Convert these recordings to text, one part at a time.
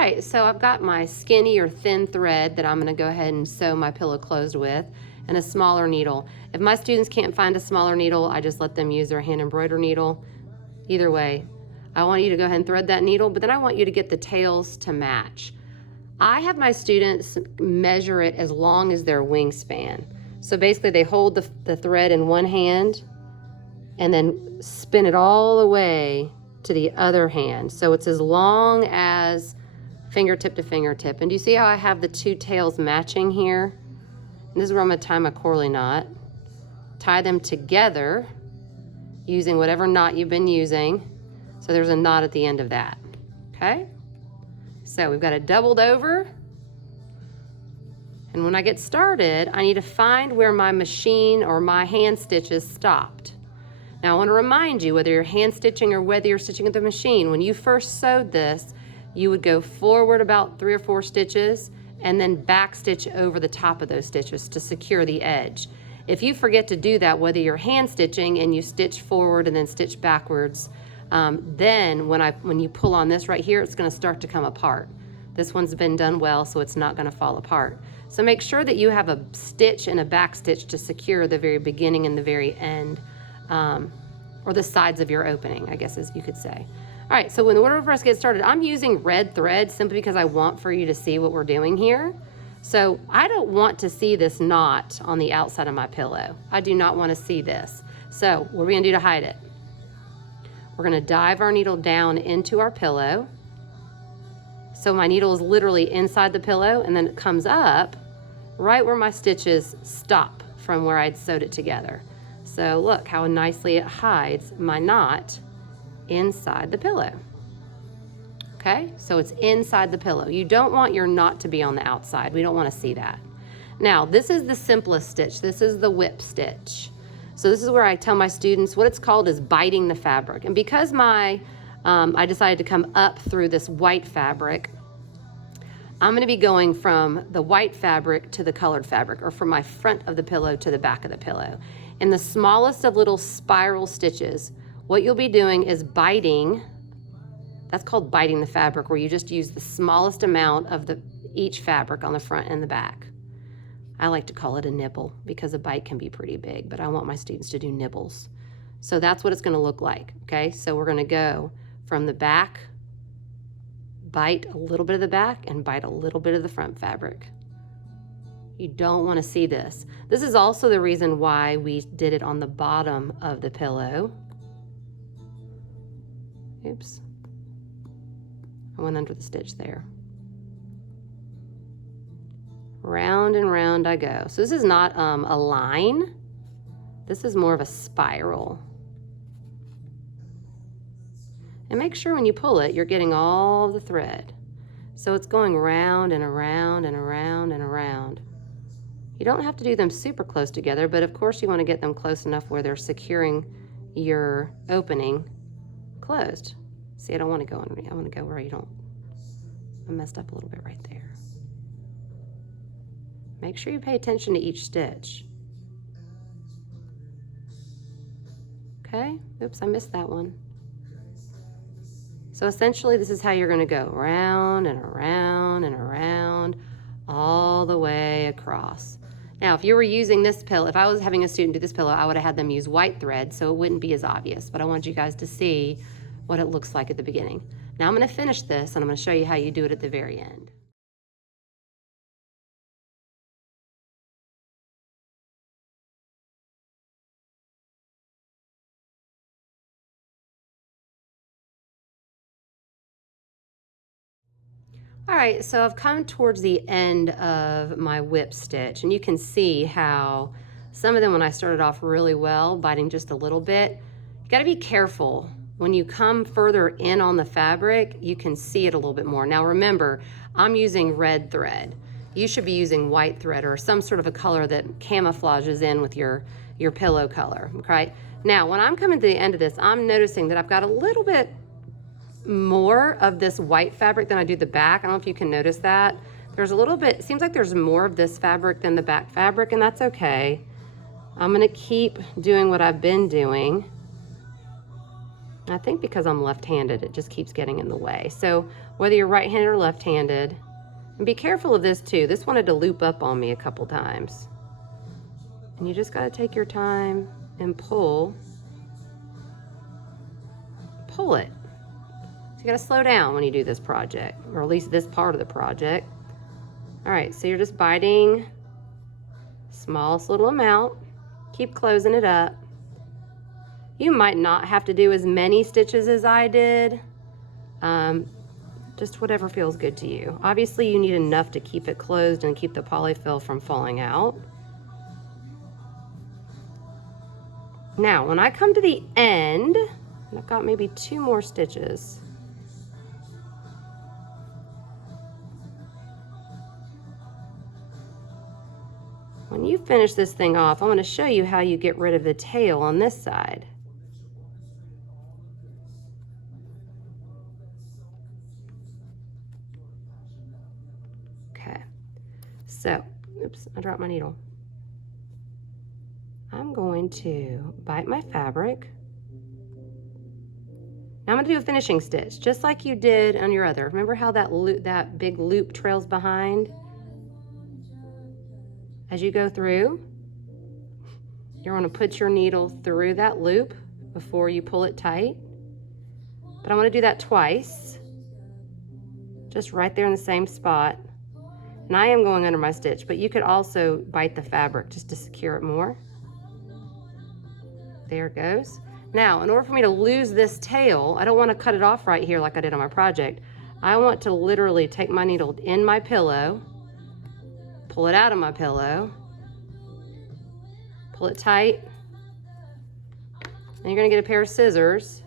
right, so I've got my skinny or thin thread that I'm gonna go ahead and sew my pillow closed with, and a smaller needle. If my students can't find a smaller needle, I just let them use their hand embroidery needle. Either way, I want you to go ahead and thread that needle, but then I want you to get the tails to match. I have my students measure it as long as their wingspan. So basically they hold the thread in one hand and then spin it all the way to the other hand. So it's as long as fingertip to fingertip. And do you see how I have the two tails matching here? And this is where I'm gonna tie my Corley knot. Tie them together using whatever knot you've been using. So there's a knot at the end of that, okay? So we've got it doubled over. And when I get started, I need to find where my machine or my hand stitches stopped. Now I want to remind you, whether you're hand stitching or whether you're stitching with the machine, when you first sewed this, you would go forward about 3 or 4 stitches and then back stitch over the top of those stitches to secure the edge. If you forget to do that, whether you're hand stitching and you stitch forward and then stitch backwards, then when you pull on this right here, it's going to start to come apart. This one's been done well, so it's not going to fall apart. So make sure that you have a stitch and a back stitch to secure the very beginning and the very end, or the sides of your opening, I guess as you could say. All right, so in order for us to get started, I'm using red thread simply because I want for you to see what we're doing here. So I don't want to see this knot on the outside of my pillow. I do not want to see this. So what are we gonna do to hide it? We're gonna dive our needle down into our pillow. So my needle is literally inside the pillow, and then it comes up right where my stitches stop from where I'd sewed it together. So look how nicely it hides my knot inside the pillow. Okay, so it's inside the pillow. You don't want your knot to be on the outside. We don't want to see that. Now, this is the simplest stitch. This is the whip stitch. So this is where I tell my students what it's called is biting the fabric. And because I decided to come up through this white fabric, I'm going to be going from the white fabric to the colored fabric, or from my front of the pillow to the back of the pillow. In the smallest of little spiral stitches, what you'll be doing is biting. That's called biting the fabric, where you just use the smallest amount of each fabric on the front and the back. I like to call it a nibble because a bite can be pretty big, but I want my students to do nibbles. So that's what it's going to look like, okay? So we're going to go from the back, bite a little bit of the back, and bite a little bit of the front fabric. You don't want to see this. This is also the reason why we did it on the bottom of the pillow. Oops. I went under the stitch there. Round and round I go. So this is not a line. This is more of a spiral. And make sure when you pull it, you're getting all the thread. So it's going round and around and around and around. You don't have to do them super close together, but of course you want to get them close enough where they're securing your opening closed. See, I don't want to go underneath. I want to go where you don't. I messed up a little bit right there. Make sure you pay attention to each stitch. Okay, oops, I missed that one. So essentially this is how you're going to go round and around and around all the way across. Now if you were using this pillow, if I was having a student do this pillow, I would have had them use white thread so it wouldn't be as obvious, but I want you guys to see what it looks like at the beginning. Now I'm going to finish this and I'm going to show you how you do it at the very end. All right, so I've come towards the end of my whip stitch, and you can see how some of them, when I started off really well, biting just a little bit, you gotta be careful. When you come further in on the fabric, you can see it a little bit more. Now remember, I'm using red thread. You should be using white thread or some sort of a color that camouflages in with your pillow color, okay? Now, when I'm coming to the end of this, I'm noticing that I've got a little bit more of this white fabric than I do the back. I don't know if you can notice that. There's a little bit, it seems like there's more of this fabric than the back fabric, and that's okay. I'm gonna keep doing what I've been doing. I think because I'm left-handed, it just keeps getting in the way. So whether you're right-handed or left-handed, and be careful of this too. This wanted to loop up on me a couple times. And you just gotta take your time and pull it. So you gotta slow down when you do this project, or at least this part of the project. All right, so you're just biting smallest little amount. Keep closing it up. You might not have to do as many stitches as I did. Just whatever feels good to you. Obviously, you need enough to keep it closed and keep the polyfill from falling out. Now, when I come to the end, I've got maybe 2 more stitches. When you finish this thing off, I'm going to show you how you get rid of the tail on this side. Okay, so, oops, I dropped my needle. I'm going to bite my fabric. Now I'm going to do a finishing stitch, just like you did on your other. Remember how that big loop trails behind? As you go through, you're going to put your needle through that loop before you pull it tight. But I want to do that twice, just right there in the same spot. And I am going under my stitch, but you could also bite the fabric just to secure it more. There it goes. Now, in order for me to lose this tail, I don't want to cut it off right here like I did on my project. I want to literally take my needle in my pillow, pull it out of my pillow, pull it tight, and you're going to get a pair of scissors.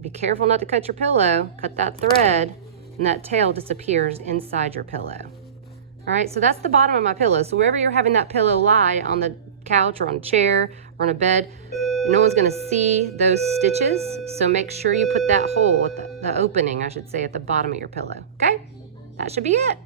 Be careful not to cut your pillow. Cut that thread, and that tail disappears inside your pillow. All right, so that's the bottom of my pillow. So wherever you're having that pillow lie, on the couch or on a chair or on a bed, no one's gonna see those stitches. So make sure you put that hole at the opening, I should say, at the bottom of your pillow, okay? That should be it.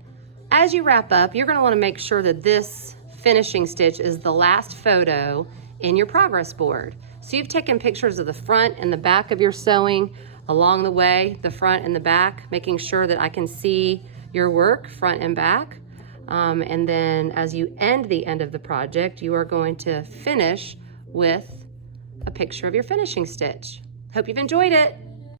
As you wrap up, you're gonna wanna make sure that this finishing stitch is the last photo in your progress board. So you've taken pictures of the front and the back of your sewing along the way, the front and the back, making sure that I can see your work front and back. And then as you end the end of the project, you are going to finish with a picture of your finishing stitch. Hope you've enjoyed it.